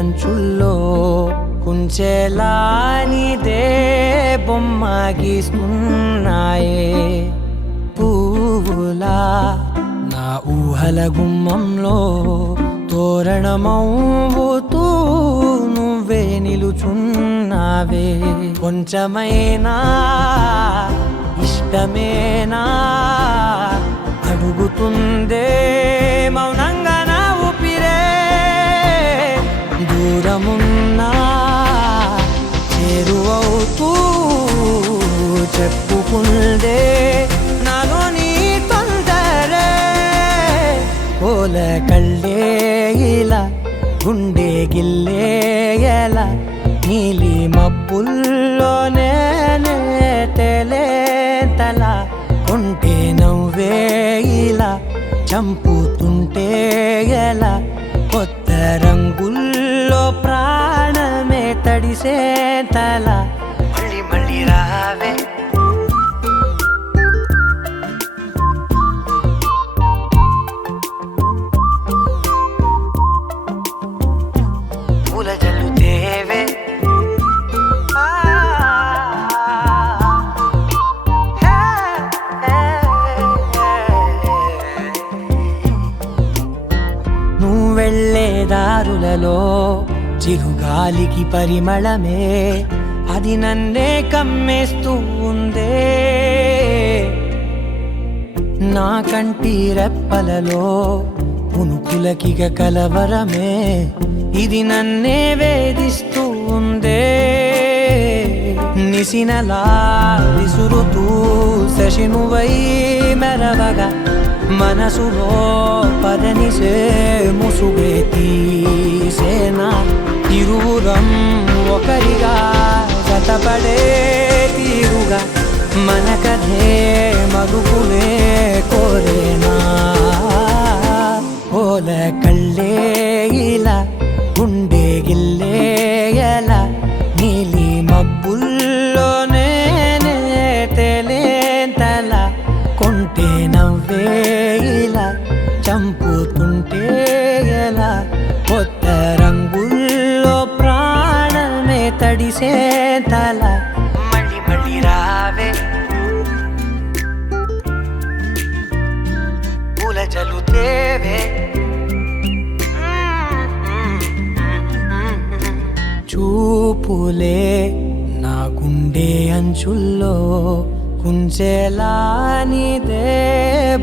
అంచుల్లో కుంచెలా నీదే బొమ్మ గీస్తున్నాయే పువ్వులా నా ఊహల గుమ్మంలో తోరణమవుతూ నువ్వే నిలుచున్నావే కొంచెమైనా ఇష్టమేనా అడుగుతుందే మౌనంగా నా ఊపిరే దూరమున్నా చేరువవుతూ చెప్పుకుందే నాలో నీ తొందరే కోల కళ్ళే ఇలా గుండె గిల్లే ఎలా నీలి మబ్బుల్లోనే తల కొంటే నవ్వే ఇలా చంపుతుంటే ఎలా కొత్త రంగుల్లో ప్రాణమే తడిసే తల మళ్ళీ మళ్ళీ రావే పూల జల్లుతేవే వెళ్ళే దారులలో చిరుగాలికి పరిమళమే అది నన్నే కమ్మేస్తూ ఉందే నా కంటి రెప్పలలో పునుకులకిగ కలవరమే ఇది నన్నే వేధిస్తూ ఉందే నిసినలా విసురుతూ శశినువై మెరవగా మనసులో పదనిసే ముసుగే తీసేనా ఇరువురం ఒకరిగా జతపడే తీరుగా మన కథే మరుగునే కోరేనా కోల కళ్ళే ఇలా గుండె గిల్లే ఎలా నీలి మబ్బుల్లోనే తేలేంతల కొంటే నవ్వే ఇలా చంపుతుంటే ఎలా కొత్త రంగుల్లో ప్రాణమే తడిసే తల మళ్ళీ మళ్ళీ రావే పూల జల్లుతేవే చూపులే నా గుండె అంచుల్లో కుంచెలా నీదే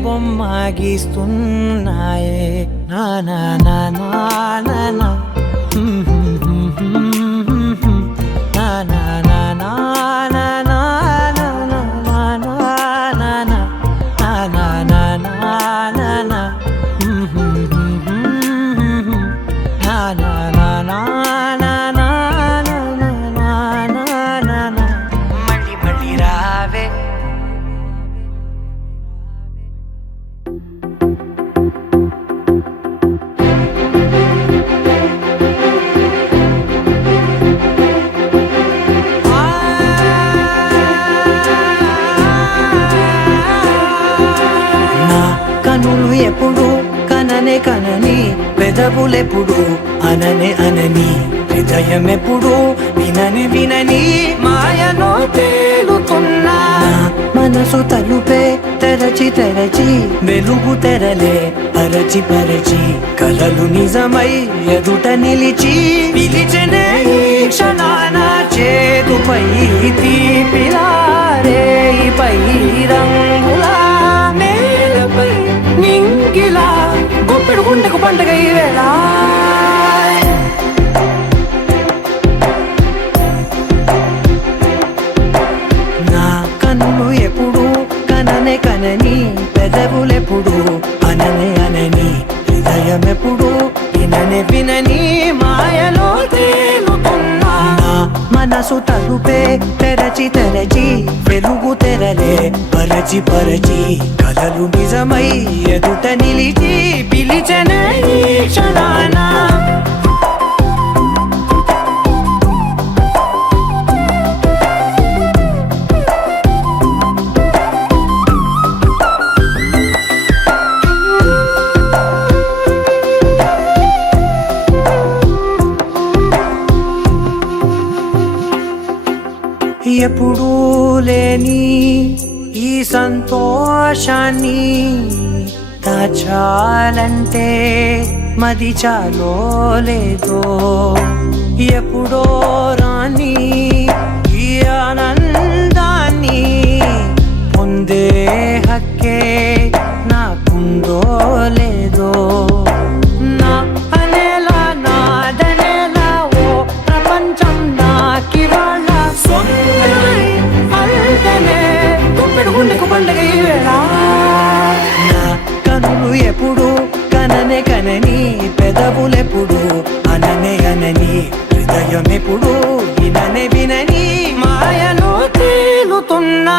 బొమ్మ గీస్తున్నాయే నా నా నా నా నా నా నా నా నా నా నా నా మళ్ళీ మళ్ళీ రావే నా కనులు ఎప్పుడు కననే కనని పెదవులెప్పుడు అననే అనని హృదయం ఎప్పుడు వినని వినని మాయలో తేలుతున్నా మనసు తలుపే తెరచి తెరచి వెలుగు తెరలే పరచి పరచి కలలు నిజమై ఎదుట నిలిచి పిలిచనే ఈ క్షణాన చేతుపై తీపిలారే పై రంగులా నేలపై నింగిలా గుప్పెడు గుండెకు పండగ ఈ వేళ నా కన్నులు ఎప్పుడు కననే కనని పెదవులెప్పుడు అననే అనని హృదయం ఎప్పుడు విననే వినని మాయలో తేలుతున్నా మనసు తలుపే తెరచి తెరచి వెలుగు తెరలే పరచి పరచి కలలు నిజమై ఎదుట నిలిచి పిలిచనే ఈ క్షణాన తెలియని ఈ సంతోషాన్ని దాచాలంటే మది చాలో లేదో ఎప్పుడో రాని ఈ ఆనందాన్ని పొందే హక్కే నాకుందో లేదో నా అనేలా నాదనేలా ఓ ప్రపంచం నాకివాళ్ళ సొంతమై అల్దనే గుప్పెడు గుండెకు పండగ ఈ వేళ నా కనులు ఎప్పుడు కననే కనని పెదవులెప్పుడు అననే అనని హృదయం ఎప్పుడు విననే వినని మాయలో తేలుతున్నా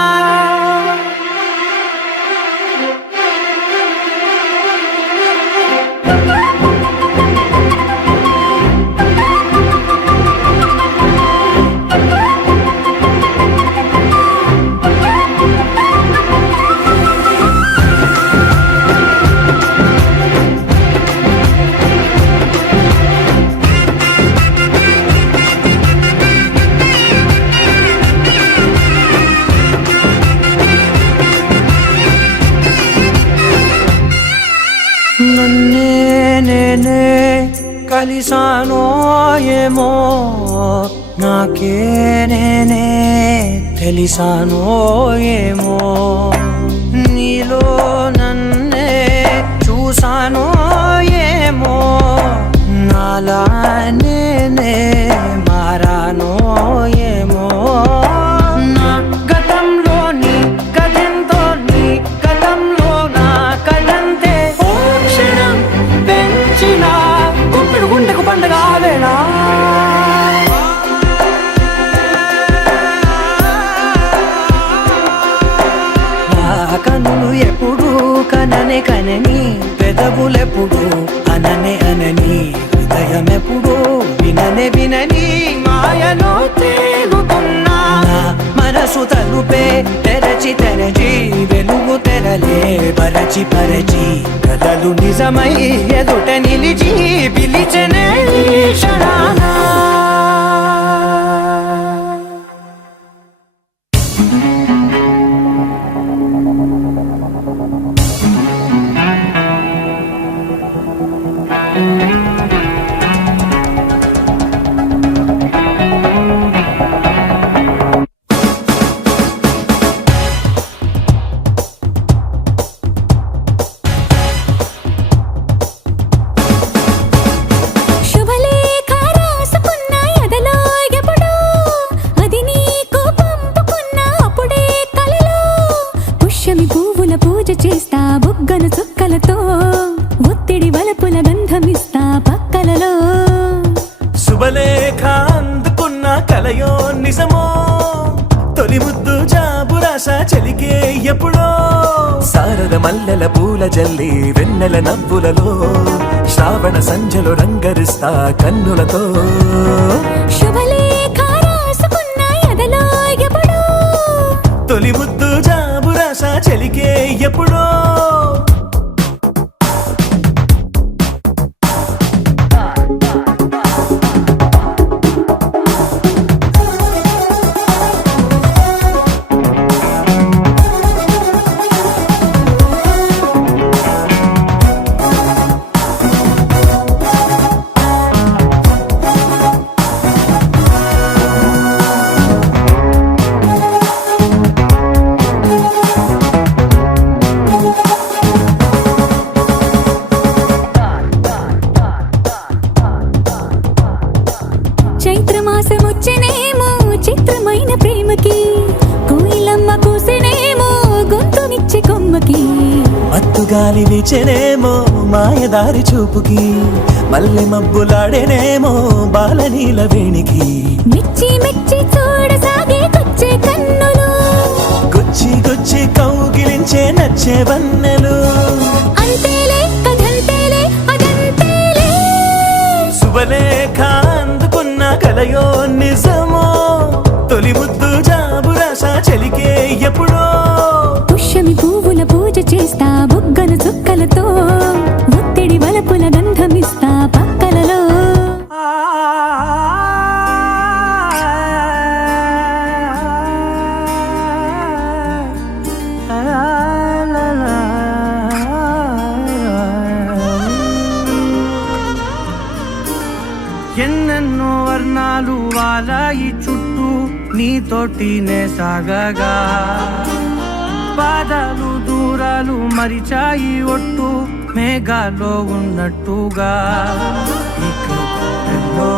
నన్నే నేనే కలిసానో ఏమో నాకే నేనే తెలిసానో ఏమో నీలో నన్నే చూసానో ఏమో నాలా నేనే మారానో ఏమో నా గతంలోని గతంతో నీ గతంలో నా కదంతే గుప్పెడు గుండెకు పండగ వేళ నా కనులు ఎప్పుడు కననే కనని పెదవులెప్పుడు అననే అనని హృదయం ఎప్పుడు విననే వినని మాయలో తేలుతున్నా నా మనసు తలుపే తెరచి తెరచి వెలుగు తెరలే పరచి పరచి కలలు నిజమై ఎదుట నిలిచి పిలిచెనే క్షణానా చేస్తా బుగ్గన చుక్కలతో ఒత్తిడి వలపుల గంధమిస్తా పక్కలలో శుభలేఖ అందుకున్న కలయో నిజమో తొలి ముద్దు జాబురాస చెలికే ఎప్పుడో సారద మల్లెల పూల జల్లి వెన్నెల నవ్వులలో శ్రావణ సంధ్యలో రంగరిస్తా కన్నులతో శుభలేఖ రాసుకున్న ఎదలో ఎప్పుడో తొలి ముద్దు జాబురాస చెలికే ఎప్పుడో చైత్రమాసమొచ్చినేమో చిత్రమైన ప్రేమకి కోయిలమ్మ కూసినేమో గొంతునిచ్చే కొమ్మకి మత్తుగాలి వీచెనేమో మాయదారి చూపుకి మల్లె మబ్బులాడేనేమో బాలనీల వేణికి మెచ్చి మెచ్చి చూడసాగే కొచ్చే కన్నులు గుచ్చి గుచ్చి కౌగిలించే నచ్చే వన్నెలు అంతేలే కదంతేలే అదంతేలే శుభలేఖ అందుకున్న కలయో నిజమో తొలి ముద్దు జాబురాస చెలికే ఎప్పుడో పుష్యమి పువ్వుల పూజ చేస్తా బుగ్గన చుక్కలతో ఒత్తిడి వలపుల గంధమిస్తా పక్కలలో నీతోటినే సాగగా పాదాలు దూరాలు మరిచాయి ఒట్టు మేఘాలో ఉన్నట్టుగా ఇక ఎన్నో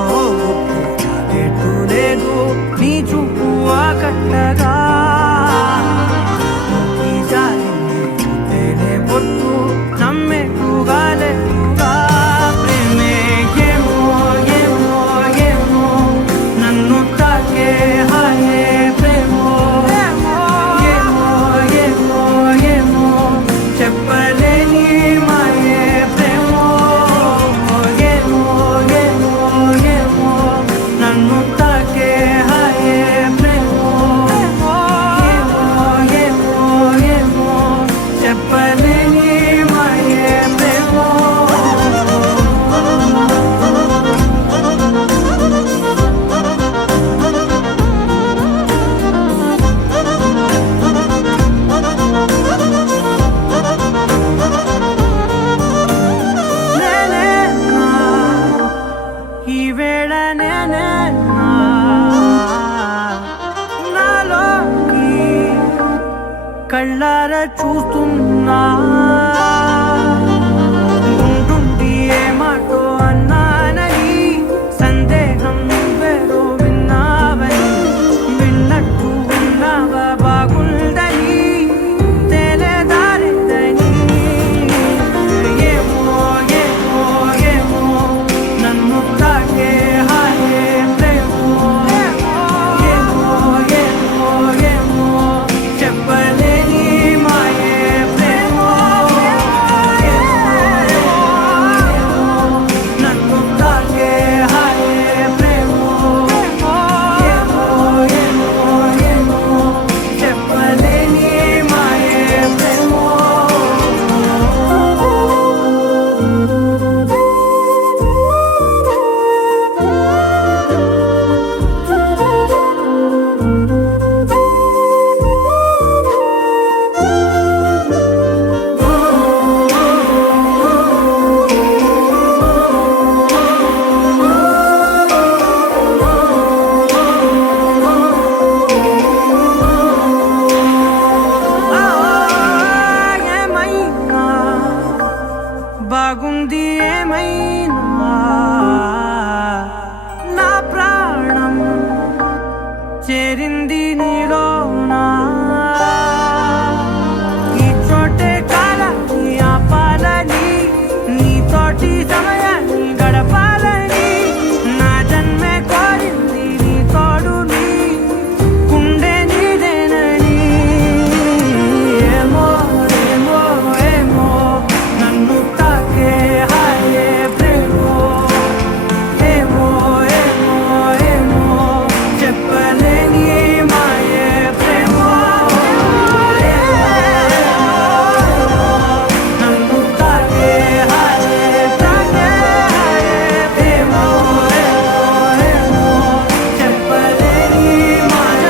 లేటు లేదు నీ చూపు ఆకట్టగా ఈ జాలిని చూస్తేనే పొట్టు నమ్మేట్టుగా లేటుగా ప్రేమే ఏమో ఏమో ఏమో నన్ను తాకే హాయే ప్రేమో ఏమో ఏమో ఏమో చెప్పలేని మాయే ప్రేమో ఏమో ఏమో ఏమో నన్ను తాకే హాయే ప్రేమో ఏమో ఏమో ఏమో చెప్పలేని మాయే ప్రేమో నేనేనా ఈ వేళ నేనేనా నాలోకి కళ్ళారా చూస్తున్నా ఉండుండి ఏ మాటో అన్నానని సందేహం నువ్వేదో విన్నావని విన్నట్టు ఉన్నావా బాగుందని తెలియదారిద్దని ఏమో ఏమో ఏమో నన్ను తాకే హాయే ప్రేమో ఏమో ఏమో ఏమో చెప్పలేని మాయే ప్రేమో నన్ను తాకే హాయే ప్రేమో ఏమో ఏమో ఏమో చెప్పలేని మాయే ప్రేమో ఏమైనా బాగుంది ఏమైనా నా ప్రాణం చేరింది నీలోనా ఈ చోటే కాలాన్ని ఆపాలని నీతోటి సమయాన్ని గడపాలని నా జన్మే కోరింది నీ తోడుని గుండె నీదేనని ఏమో ఏమో ఏమో నన్ను తాకే హాయే ప్రేమో ఏమో ఏమో ఏమో చెప్పలేని మాయే ప్రేమో నన్ను తాకే హాయే ప్రేమో ఏమో చెప్పలేని మాయే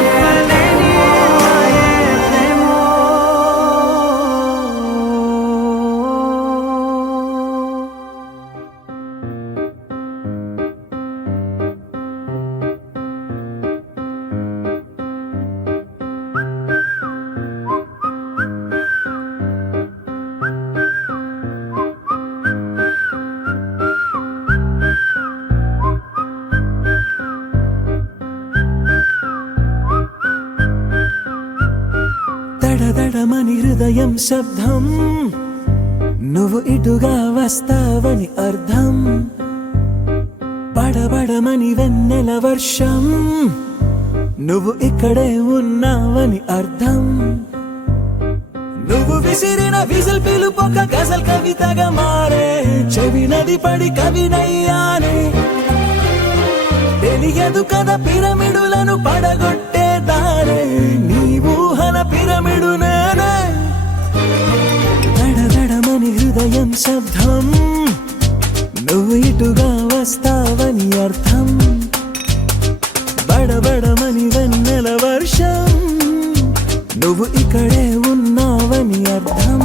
ప్రేమో దడదడమని హృదయం శబ్దం నువ్వు ఇటుగా వస్తావని అర్థం పడబడమని వెన్నెల వర్షం నువ్వు ఇక్కడే ఉన్నావని అర్థం నువ్వు విసిరిన విజిల్ పిలుపొక గజల్ కవితగా మారే చెవి నది పడి కవినయ్యానే తెలియదు కదా పిరమిడులను పడగొట్టే దారే నీ ఊహన పిరమిడు నేనే దడదడమని హృదయం శబ్దం నువ్వు ఇటుగా వస్తావని అర్థం బడబడమని వెన్నెల వర్షం నువ్వు ఇక్కడే ఉన్నావని అర్థం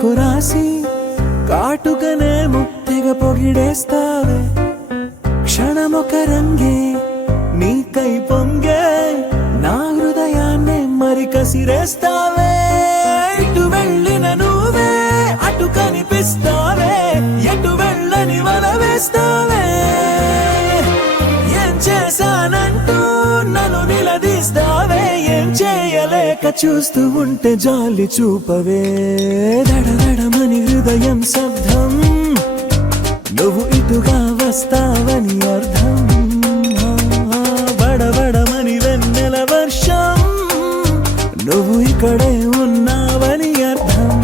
కళ్ళకు రాసి కాటుకనే ముత్తెగ పొగిడేస్తావే క్షణమొక రంగే నీకై పొంగే నా హృదయాన్నే మరి కసిరేస్తావే ఇటు వెళ్ళిన నువ్వే అటు కనిపిస్తావే ఎటు వెళ్ళని వల వేస్తావే ఏం చేశానంటూ నన్ను నిలదీస్తావే ఏం చేయలేక చూస్తూ ఉంటే జాలి చూపవే దడదడమని హృదయం శబ్దం నువ్వు ఇటుగా వస్తావని అర్థం బడబడమని వెన్నెల వర్షం నువ్వు ఇక్కడే ఉన్నావని అర్థం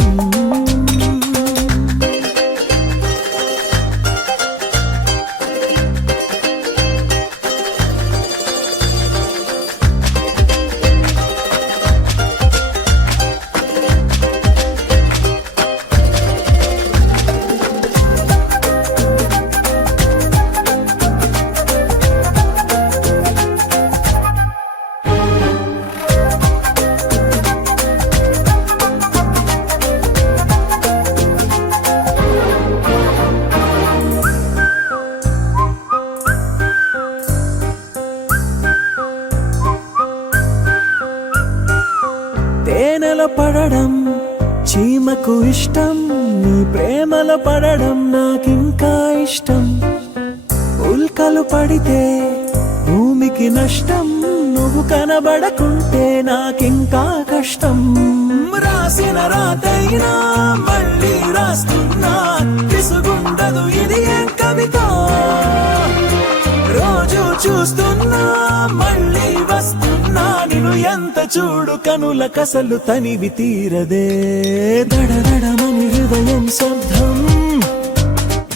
తేనెలో పడడం చీమకు ఇష్టం నీ ప్రేమలో పడడం నాకింకా ఇష్టం ఉల్కలు పడితే భూమికి నష్టం నువ్వు కనబడకుంటే నాకింకా కష్టం రాసిన రాతైనా మళ్ళీ రాస్తున్నా విసుగుండదు ఇది ఏం కవిత రోజు చూస్తున్నా మళ్ళీ వస్తున్నా నిన్ను ఎంత చూడు కనుల కసలు తనివి తీరదే దడదడమని హృదయం శబ్దం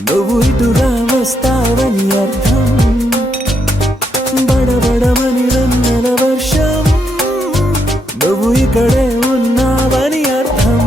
నువ్వు ఇటుగా వస్తావని అర్థం బడబడమని వెన్నెల వర్షం నువ్వు ఇక్కడే ఉన్నావని అర్థం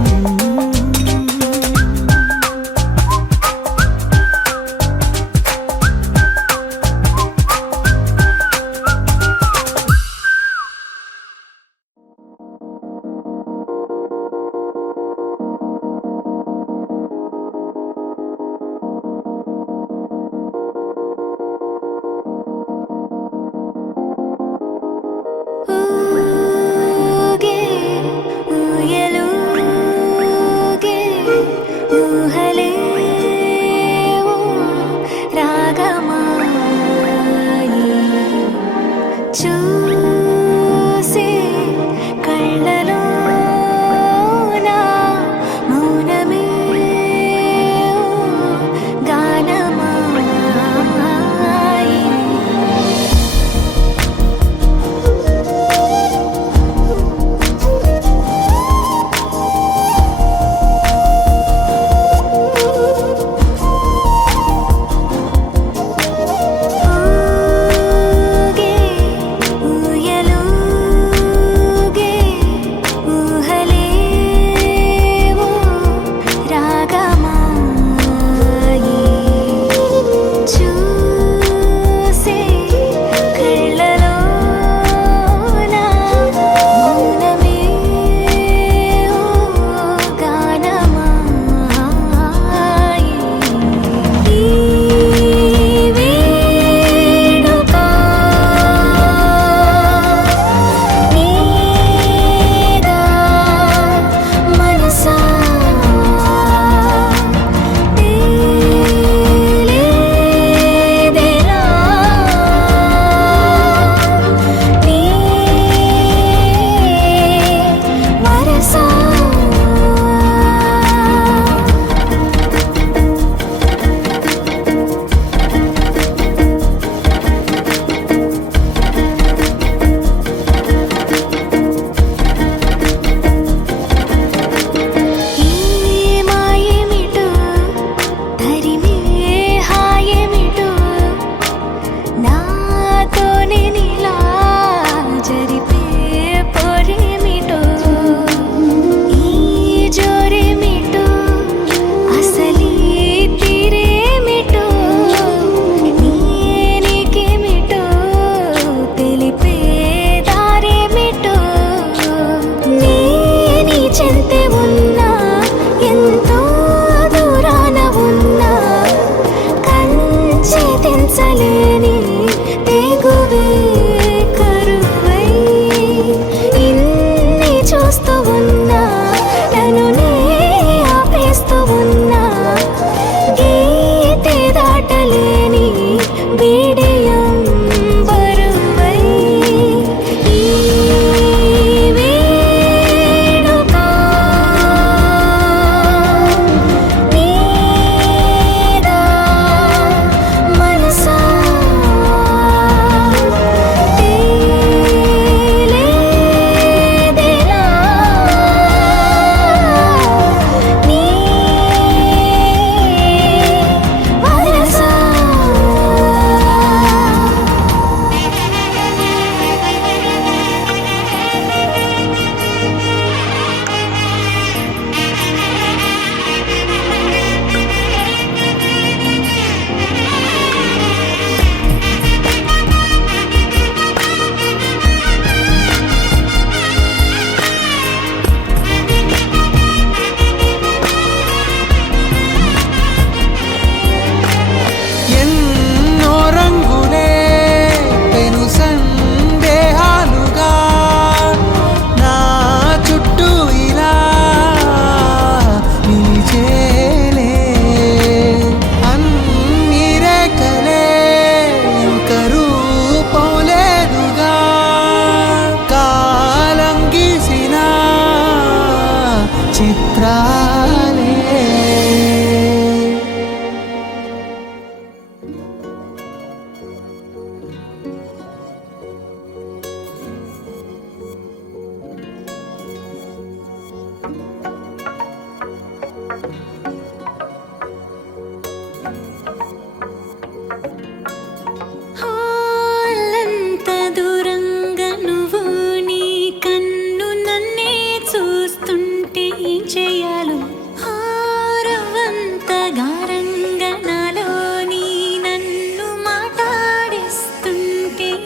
హాలంత దూరంగా నువ్వు నీ కన్ను నన్నే చూస్తుంటే ఏం చెయ్యాలో హారవంత గారంగా నాలో నీ నన్ను మాట్లాడిస్తుంటే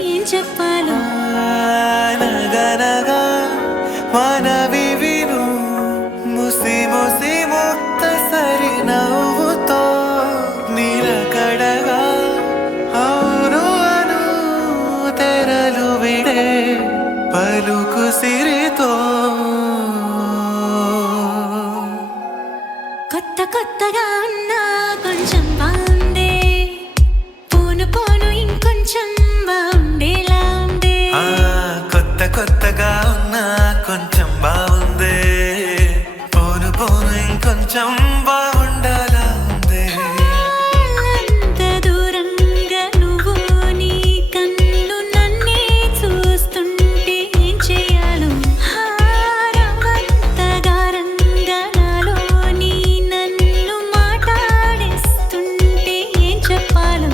ఏం చెప్పాలో నగనగా మనవి విను ముసి ముసి ముక్త సరి నవ్వుతో నిలకడగా అవును అను తెరలు విడే పలుకు సిరితో కొత్త కొత్తగా ఉన్నా కొంచెం బాగుందే పోను పోను ఇంకొంచెం బాగుండేలా ఉందే కొత్త కొత్తగా ఉన్నా కొంచెం బాగుందే పోను పోను ఇంకొంచెం బాగుండాలా ఉందే అంత దూరంగా నువ్వు నీ కన్ను నన్నే చూస్తుంటే ఏం చెయ్యాలో హారవంత గారంగా నాలో నీ నన్ను మాట్లాడిస్తుంటే ఏం చెప్పాలో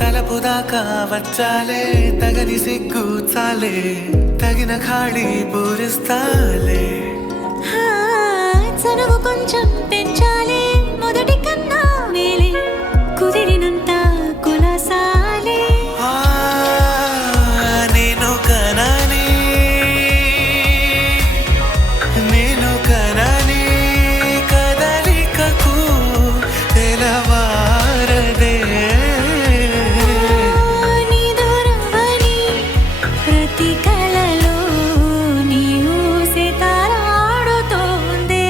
తలపు దాకా వచ్చాలే తగని సిగ్గు చాలే తగిన ఖాళీ పూరిస్తాలే చనువు కొంచెం పెంచాలి మొదటి కన్నా మేలే కుదిరినంత కులసాలే నేను కనని కదలికకు తెలవారదే నీ దూరమని ప్రతి కలలో నీ ఊసే తారాడుతోందే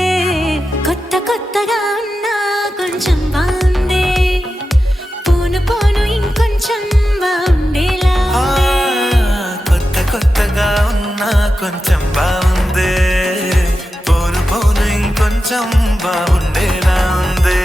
కొత్త కొత్తగా ఉన్నా కొంచెం బాగుందే పోను పోను ఇంకొంచెం బాగుండేలా కొత్త కొత్తగా ఉన్నా కొంచెం బాగుందే పోను పోను ఇంకొంచెం బాగుండేలా ఉందే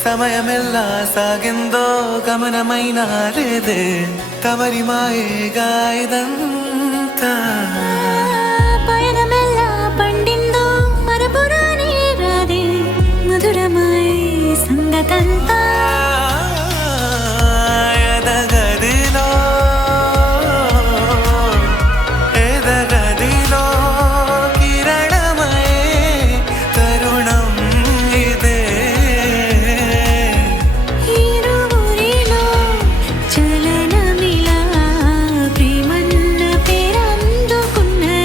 సమయమెల్లా సాగిందో గమనమైన లేదే తమరి మాయేగా ఇదంతా పయనమెల్లా పండిందో మరపురాని రాదే మధురమై సంగతంతా ఎదగదిలో కిరణమై తరుణం ఇదే ఇరువురిలో చలనమిలా ప్రేమన్న పేరందుకున్నదే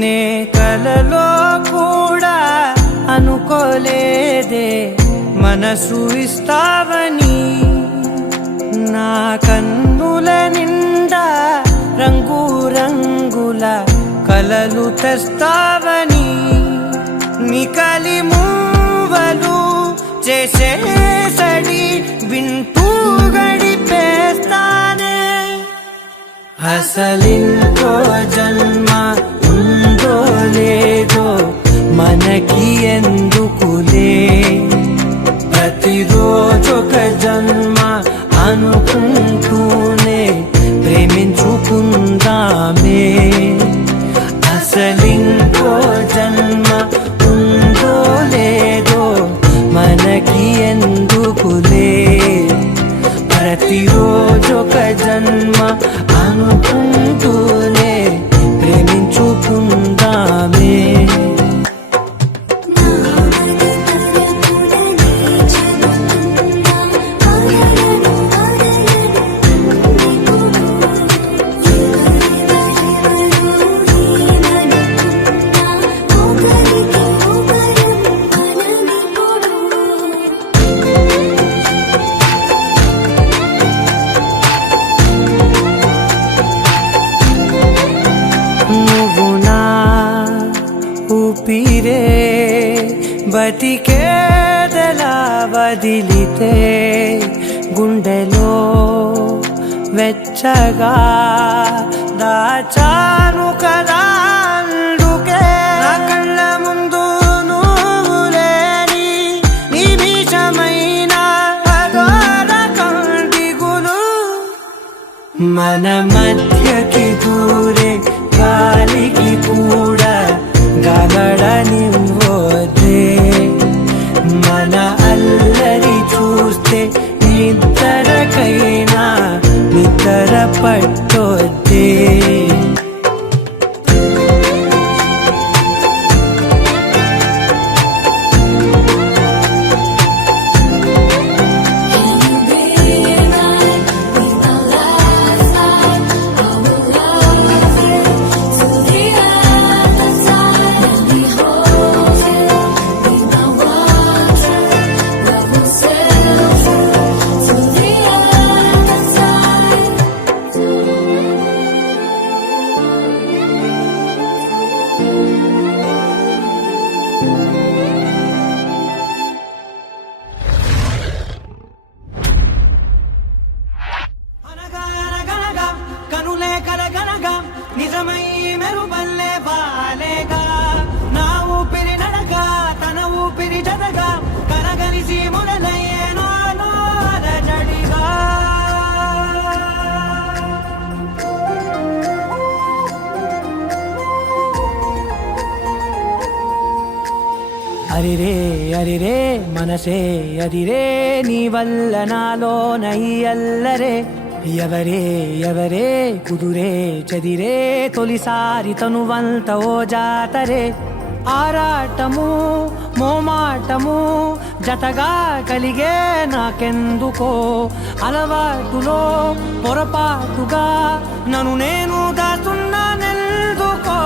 నే కలలో కూడా అనుకోలేదే మనసు ఇస్తావని, నా కన్నుల నిండా రంగు రంగుల కలలు తెస్తావని, నికలి మూవలు చేసేసడి వింటూ గడిపేస్తానే. అసలింకో జన్మ ఉందో లేదో మనకి ఎందుకులే, ప్రతిరోజొక జన్మ అనుకుంటూనే ప్రేమించుకుందామే. అసలింకో జన్మ ఉందో లేదో మనకి ఎందుకులే, ప్రతిరోజొక జన్మ అనుకుంటూనే ప్రేమించుకుందామే. ఊపిరే బతికేదలా వదిలితే, గుండెలో వెచ్చగా దాచాను కదా అందుకే. నా కళ్ళ ముందు నువ్వు లేని నిమిషమైన అఘోర కంటిగులు, మన మధ్యకి దూరే గాలికి కూడా గగడనివ్వొద్దే. మన అల్లరి చూస్తే నిద్రకైనా నిద్ర పట్టొద్దే. కనులే కలగనగా నిజమై మెరుపల్లే బాలేగా, నా ఊపిరి నడగా తన ఊపిరి జతగా కలగలిసి మొదలయ్యేనో అలజడిగా. అరిరే అరిరే మనసే అదిరే, నీ వల్ల నాలో నై అల్లరే. ఎవరే ఎవరే కుదురే చదిరే, తొలిసారి తనువంత ఓ జాతరే. ఆరాటము మోమాటము జతగా కలిగే నాకెందుకో, అలవాటులో పొరపాటుగా నన్ను నేను దాస్తున్నానెందుకో.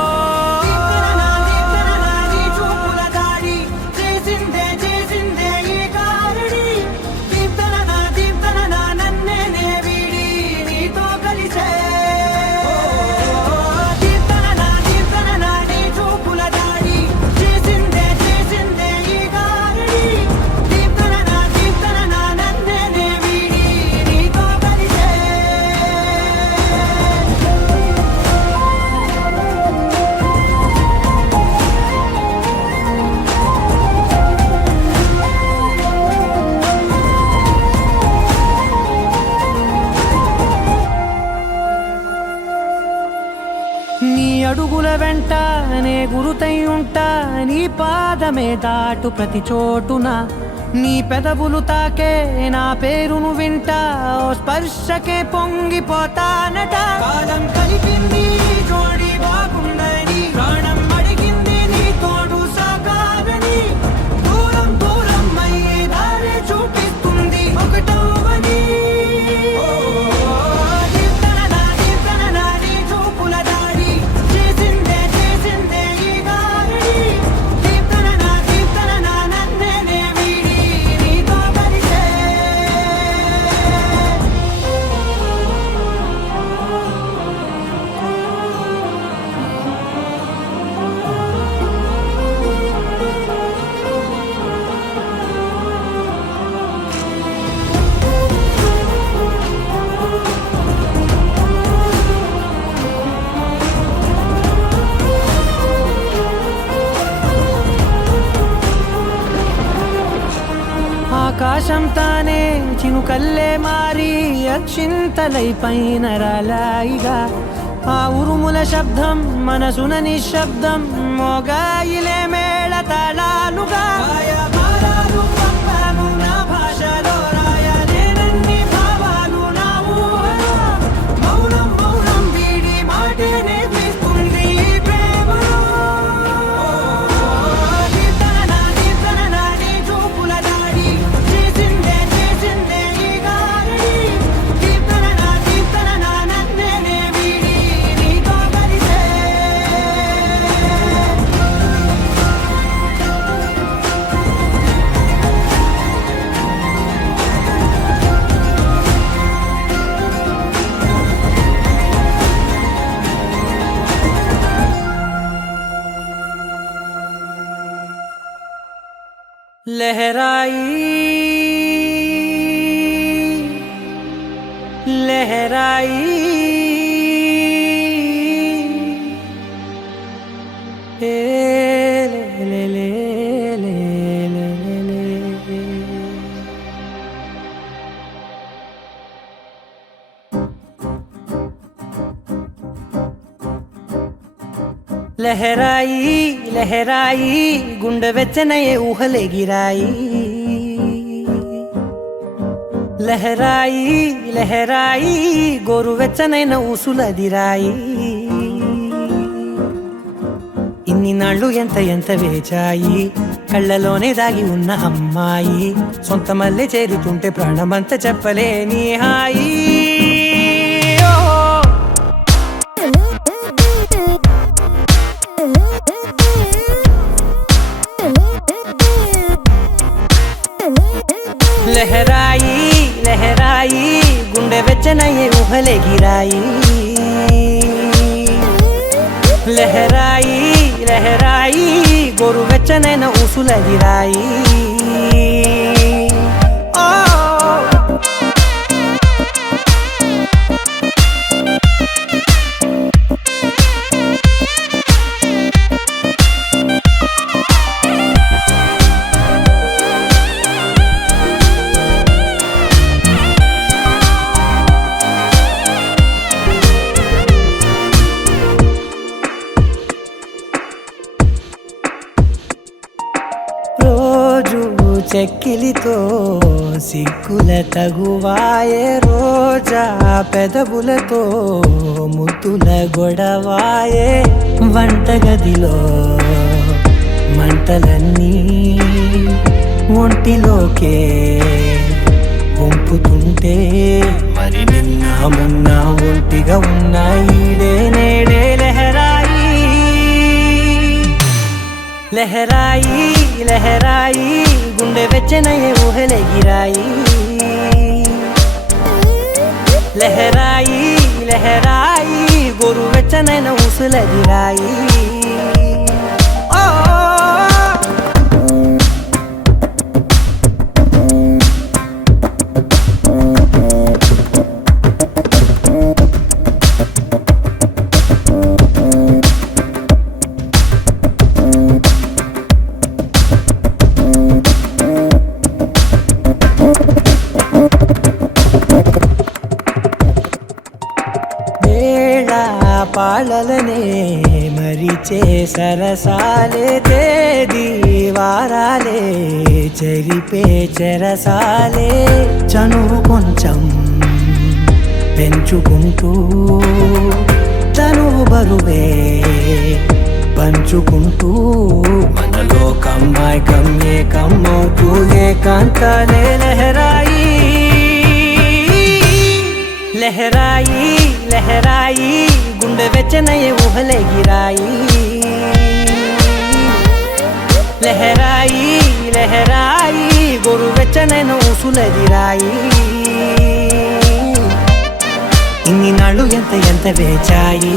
నీ అడుగుల వెంట నే గురుతై ఉంటా, నీ పాదమే దాటు ప్రతి చోటున, నీ పెదవులు తాకే నా పేరును వింటా, ఓ స్పర్శకే పొంగిపోతానట. కాలం కలిపింది జోడి బాగుండని, ప్రాణం అడిగింది నీ తోడు సాగాలని, దూరం దూరం అయ్యే దారి చూపిస్తుంది ఒకటవని. ఆకాశం తానే చినుకల్లే మారి అక్షింతలై పైన రాలాయిగా, ఆ ఉరుముల శబ్దం మనసున నిశ్శబ్దం మోగాయిలే మేళ తాళాలుగా. భారాలు పంపాను నా భాషలో, రాయలేనన్ని భావాలు నా ఊహలో, మౌనం మౌనం వీడి మాటే నేర్పిస్తుంది ప్రేమలో. लहराई लहराई ए ले ले ले ले ले ले। लहराई लहराई गुंडे వెచ్చనయే ఊహలే గిరాయి, లహరాయి లహరాయి గోరు వెచ్చనైన ఊసులదిరాయి. ఇన్ని నాళ్ళు ఎంత ఎంత వేచాయి, కళ్ళలోనే దాగి ఉన్న అమ్మాయి, సొంత మల్లె చేరుతుంటే ప్రాణమంతా చెప్పలేని హాయి. లహరాయి లహరాయి గుండె వెచ్చనయ్యే ఊహలే గిరాయి, లహరాయి లహరాయి గోరు వెచ్చనైన ఊసులదిరాయి. చెక్కిలితో సిగ్గుల తగువాయే, రోజా పెదవులతో ముద్దుల గొడవాయే, వంటగదిలో మంటలన్నీ ఒంటిలోకే వంపుతుంటే, మరి నిన్న మొన్న ఒంటిగా ఉన్నాయి నేడే. లహరాయి లహరాయి లహరాయి గుండె వెచ్చనయ్యే ఊహలే గిరాయి, లహరాయి లహరాయి గోరు వెచ్చనైన ఊసులదిరాయి. పాలలనే మరిచే సరసాలే తేదీ వారాలే చెరిపే చెరసాలే చనువు కొంచెం పెంచుకుంటూ తనువు బరువే పంచుకుంటూ మనలో కమ్మాయి కమ్మే కమ్మవుతూ ఏకాంతాలే లహరాయి లహరాయి లహరాయి గుండె వెచ్చనయ్యే ఊహలే గిరాయి లహరాయి లహరాయి గోరు వెచ్చనైన ఊసులెదిరాయి ఇన్ని నాళ్ళు ఎంత ఎంత వేచాయి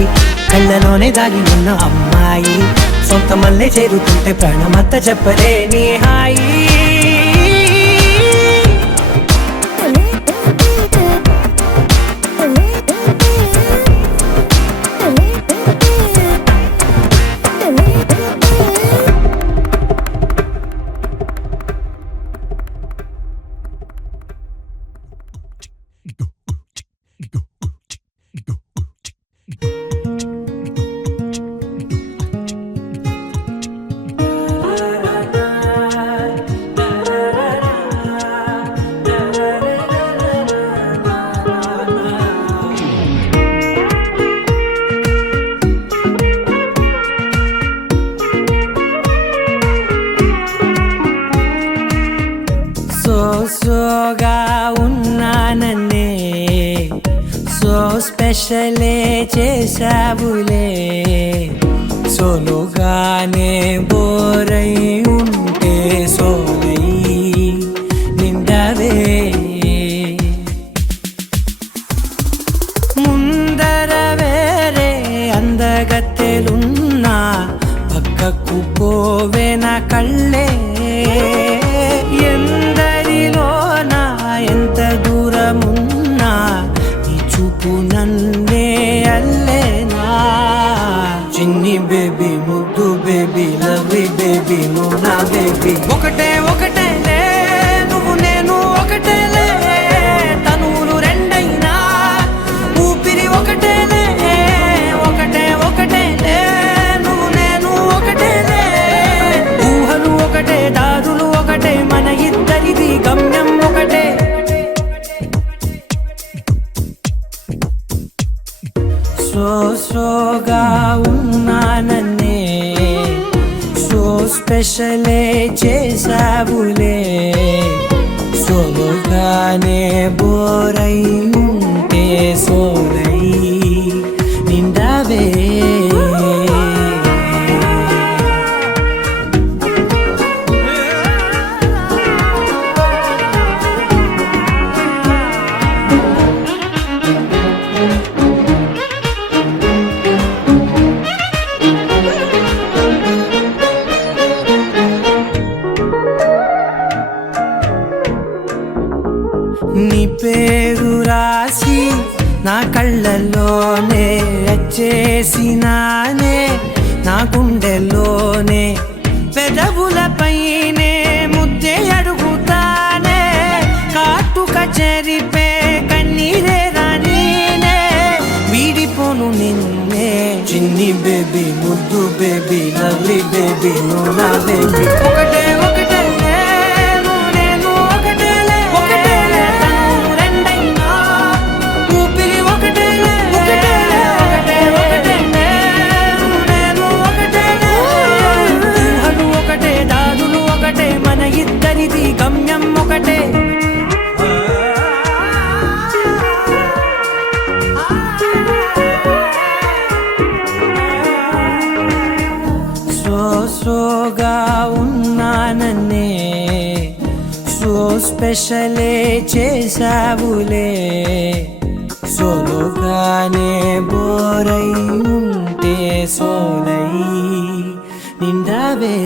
కళ్ళలోనే దాగి ఉన్న అమ్మాయి సొంత మల్లె చేరుతుంటే ప్రాణమంతా చెప్పలేని హాయి సోగా ఉన్నానన్నే సో స్పెషలే చేసావులే సోలోగానే బోరై ఉంటే సోలై నిండవే ముందర వేరే అందగత్తెలున్నా పక్కకు పోవే నా కళ్ళే ఎందరిలోనా ఎంత దూరమున్నా ఈ చూపు నన్నే అల్లేనా చిన్ని బేబీ ముద్దు బేబీ లవ్లీ బేబీ నువ్వు నా బేబీ ఒకటే ఒకటేలే నువ్వు నేను ఒకటేలే తనువులు రెండైనా ఊపిరి ఒకటేలే ఒకటే ఒకటేలే నువ్వు నేను ఒకటేలే ఊహలు ఒకటే దారులు ఒకటే మన ఇద్దరిది గమ్యం ఒకటే సోగా ఉన్నానన్నే సో స్పెషలే చేసావులే సోలోగానే బోరై ఉంటే సోలై నిండవే నీ పేరు రాసి నా కళ్ళల్లోనే వచ్చేసినానే నా గుండెల్లోనే పెదవులపైనే ముద్దే అడుగుతానే కాటుక చెరిపే కన్నీరే రానీనే వీడిపోను నిన్నే చిన్ని బేబీ ముద్దు బేబీ లవ్లీ బేబీ నువ్వు నా బేబీ ఒకటే ఒకటే గమ్యం ఒకటే సోగా ఉన్నానన్నే సో స్పెషలే చేసావులే సోలోగానే బోరై ఉంటే సోలై నిండవే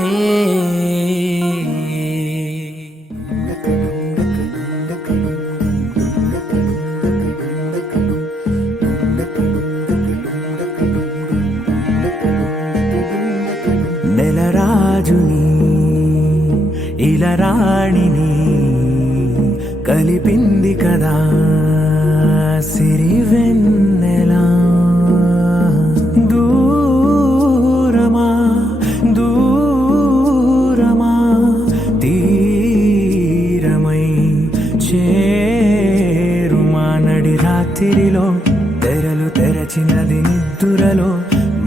నెలరాజుని ఇలా రాణిని కలిపింది కదా సిరివెన్నెలా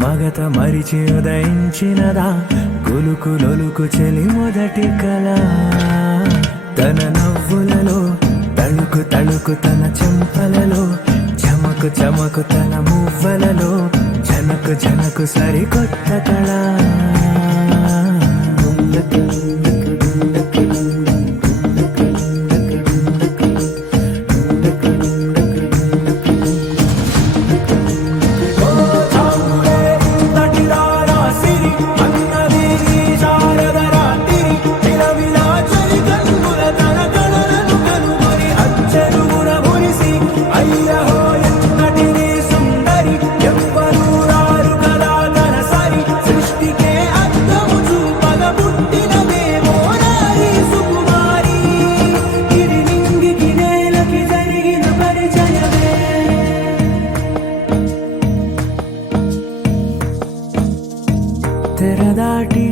మగత మరిచి ఉదయించినదా కులుకు లొలుకు చెలి మొదటి కళ తన నవ్వులలో తళుకు తళుకు తన చెంపలలో చమకు చమకు తన మువ్వలలో జనకు జనకు సరికొత్త కళ తెరదాటి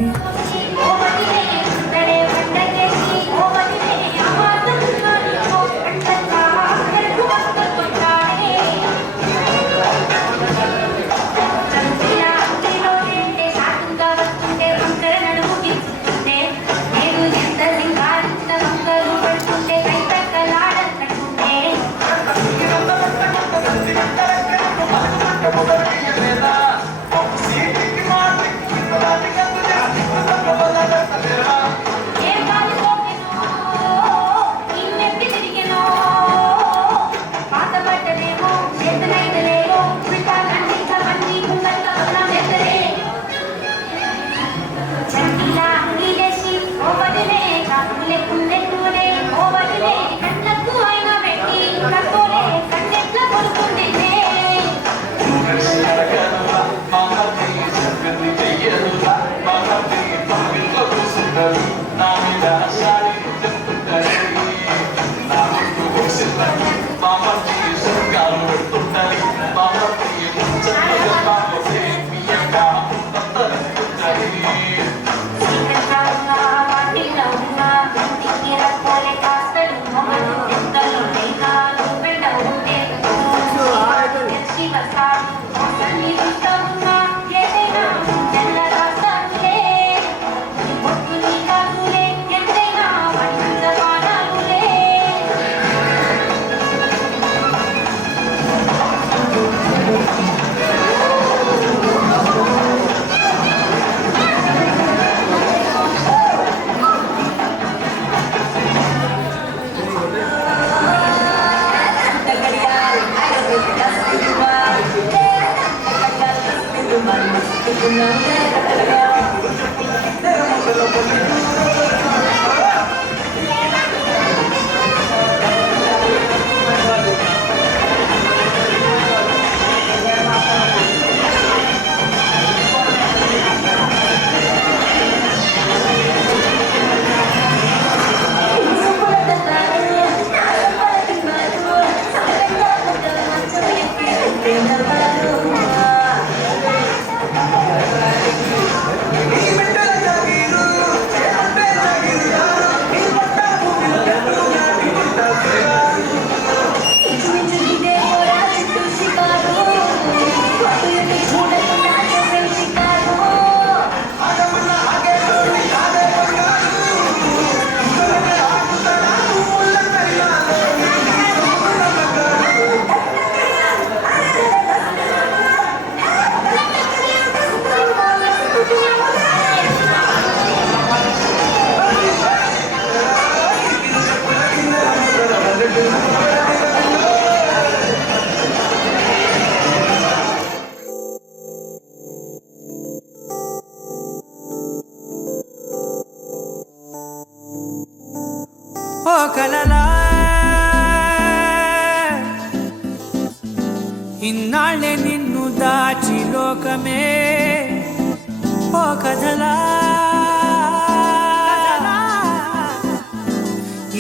ఓ కలలా ఇన్నాళ్ళే నిన్ను దాచి లోకమే ఓ కథలా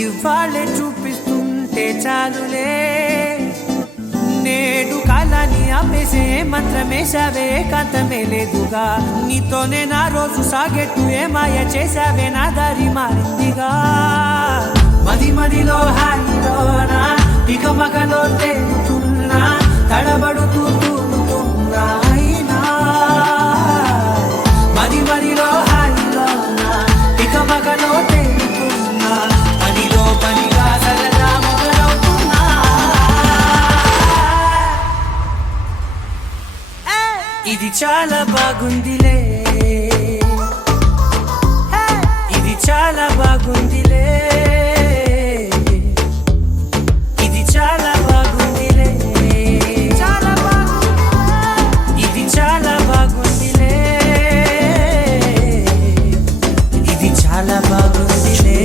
ఇవాళ్ళే చూపిస్తుంటే చాలులే నేడు కాలాన్ని ఆపేసే మంత్రమేశావే కాంతమే లేదుగా నీతోనే నా రోజు సాగెట్టు ఏ మాయ చేశావే నా దారి మారిందిగా మది మదిలో హాయిలోనా ఇక మగలో తేలుతున్నా తడబడుతూ తూలుతున్నా అయినా ఇది చాలా బాగుందిలే, ఇది చాలా బాగుందిలే, ఇది చాలా బాగుందిలే, చాలా బాగుంది, ఇది చాలా బాగుందిలే, ఇది చాలా బాగుందిలే.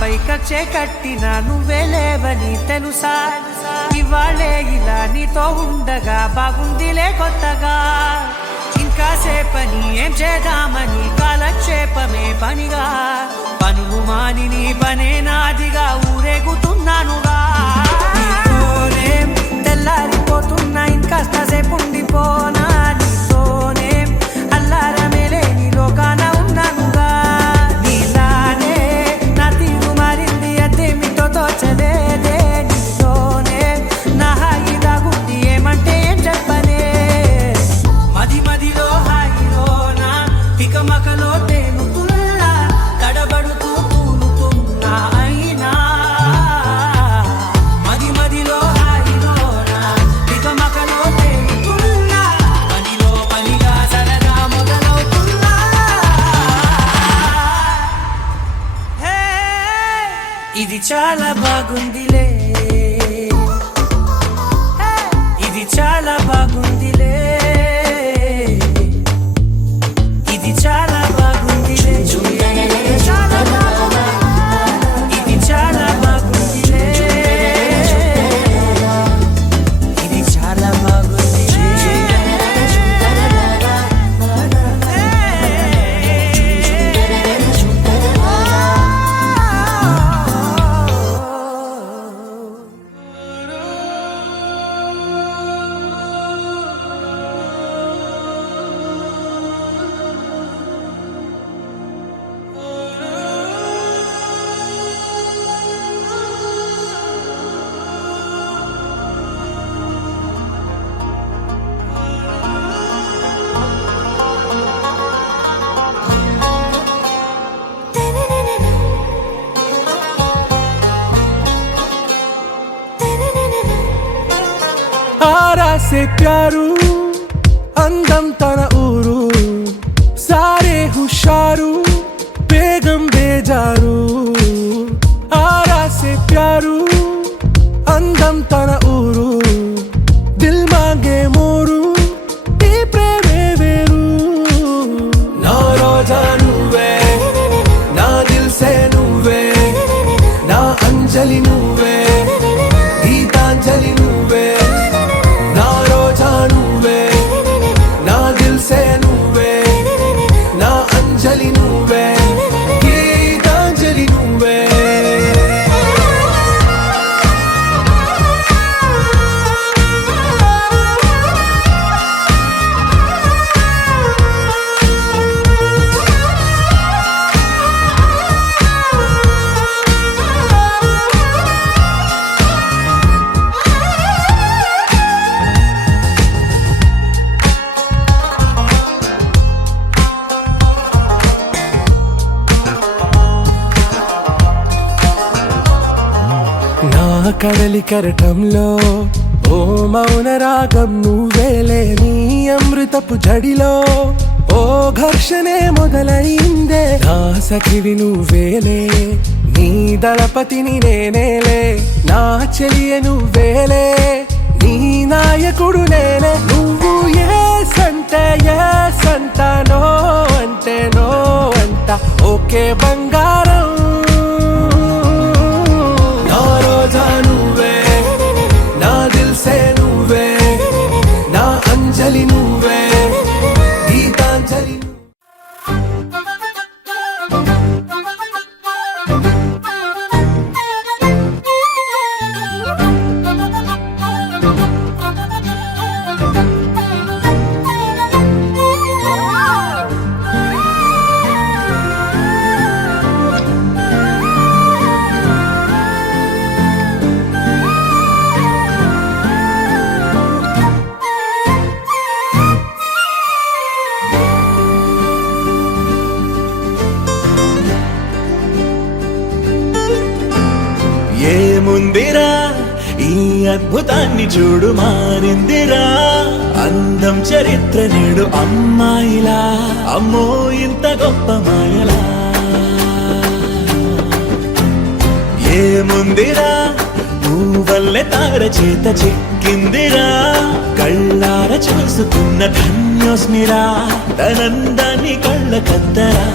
పైకచ్చే కట్టిన నువ్వే లేవని తెలుసా, ఇవాళే ఇలా నీతో ఉండగా బాగుందిలే కొత్తగా. ఇంకా సేపని ఏం చేద్దామని కాలక్షేపమే పనిగా, పనులు మాని నీ పనే నాదిగా ఊరేగుతున్నానుగా. నీతోనే తెల్లారిపోతున్నా ఇంకాస్త సేపు ఉండిపోనా, నీతోనే అల్లారమేలే నీ లోకాన ఉన్నానుగా. నీలానే నా తీరు మారింది అదేమిటో తోచలేదే, నీతోనే నా హాయి దాగుంది ఏమంటే ఏం చెప్పనే. మది మదిలో హాయిలోనా పికమకలో తేలుతున్నా, తడబడుతూ తూలుతున్నా అయినా. మది మదిలో హాయిలోనా పికమకలో తేలుతున్నా, పనిలో పనిగా సరదా మొదలవుతున్నా. హే, ఇది చాలా బాగుందిలే, ఇది చాలా బాగుందిలే, ఇది చాలా బాగుందిలే, చాలా బాగుంది, ఇది చాలా బాగుందిలే, ఇది చాలా బాగుందిలే. आरा से प्यारू అందం తన ఊరు, సారే హుషారు బేగం బేజారు. ఆరా సే ప్యారు అందం తన ఊరు, దిల్ మాంగే మోరు ఈ ప్రేమే వేరు. నా రోజా నువ్వే, నా దిల్ సే నువ్వే, నా అంజలి నువ్వే, గీతాంజలి నువ్వే. నా రోజా నువ్వే, నా దిల్ సే నువ్వే, నా అంజలి నువ్వే, గీతాంజలి నువ్వే. కడలి కరటంలో ఓ మౌన రాగం నువ్వేలే, నీ అమృతపు జడిలో ఓ ఘర్షణే మొదలైందే. నా సఖివి నువ్వేలే, నీ దళపతిని నేనేలే, నా చెలియ నువ్వేలే, నీ నాయకుడు నేనే. నువ్వు ఏ అంటే ఎస్ అంట, నో అంటే నో అంట. ఓకే బంగారం, నా రోజా నువ్వే, నా దిల్సే నువ్వే, నా అంజలి నువ్వే, గీతాంజలి. ఏముందిరా ఈ అద్భుతాన్ని చూడు, మారిందిరా అందం చరిత్ర నేడు అమ్మాయిలా. అమ్మో ఇంత గొప్ప మాయలా. ఏముందిరా నువ్వల్లే తార చేత చిక్కిందిరా, కళ్ళార చూసుకున్న ధన్యోస్మిరా, తనందాన్ని కళ్ళ కద్దరా.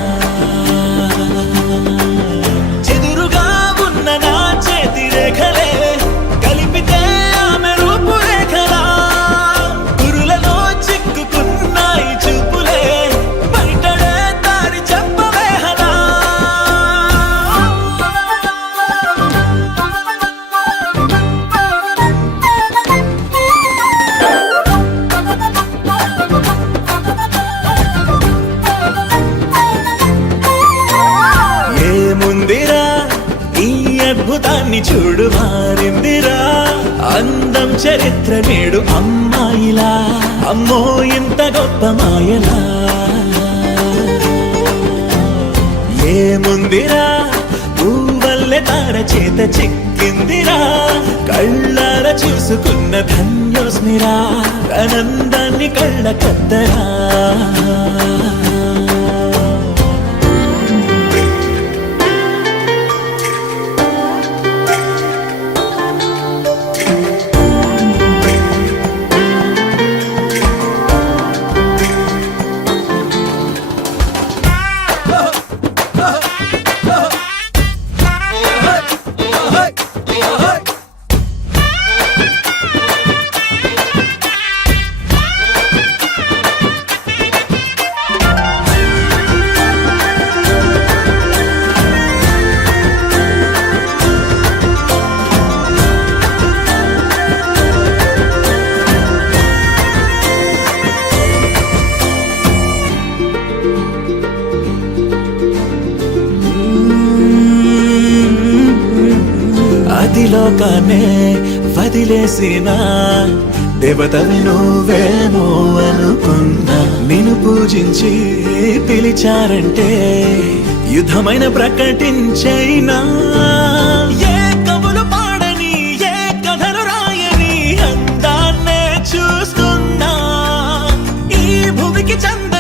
చెదురుగా ఉన్న నా చేతి రేఖలే కలిపితే ఆమె రూపురేఖలా, గురులలో చిక్కుకున్నాయి చూపులే, బయటడే దారి చెప్పవేహనా. ఏముందిరా ఈ అద్భుతాన్ని చూడు, మారిందిరా అందం చరిత్ర నేడు అమ్మాయిలా. అమ్మో ఇంత గొప్ప మాయలా. ఏముందిరా పువ్వల్లె తార చేత చిక్కిందిరా, కళ్ళార చూసుకున్న ధన్యోస్మిరా, ఆనందాన్ని కళ్ళ కద్దరా. లోకాన్నే వదిలేసిన దేవతవి నువ్వేమో అనుకున్నా, నిన్ను పూజించి పిలిచారంటే యుద్ధమైన ప్రకటించైనా. ఏ కవులు పాడని, ఏ కథలు రాయని అందాన్నే చూస్తున్నా, ఈ భూమికి చంద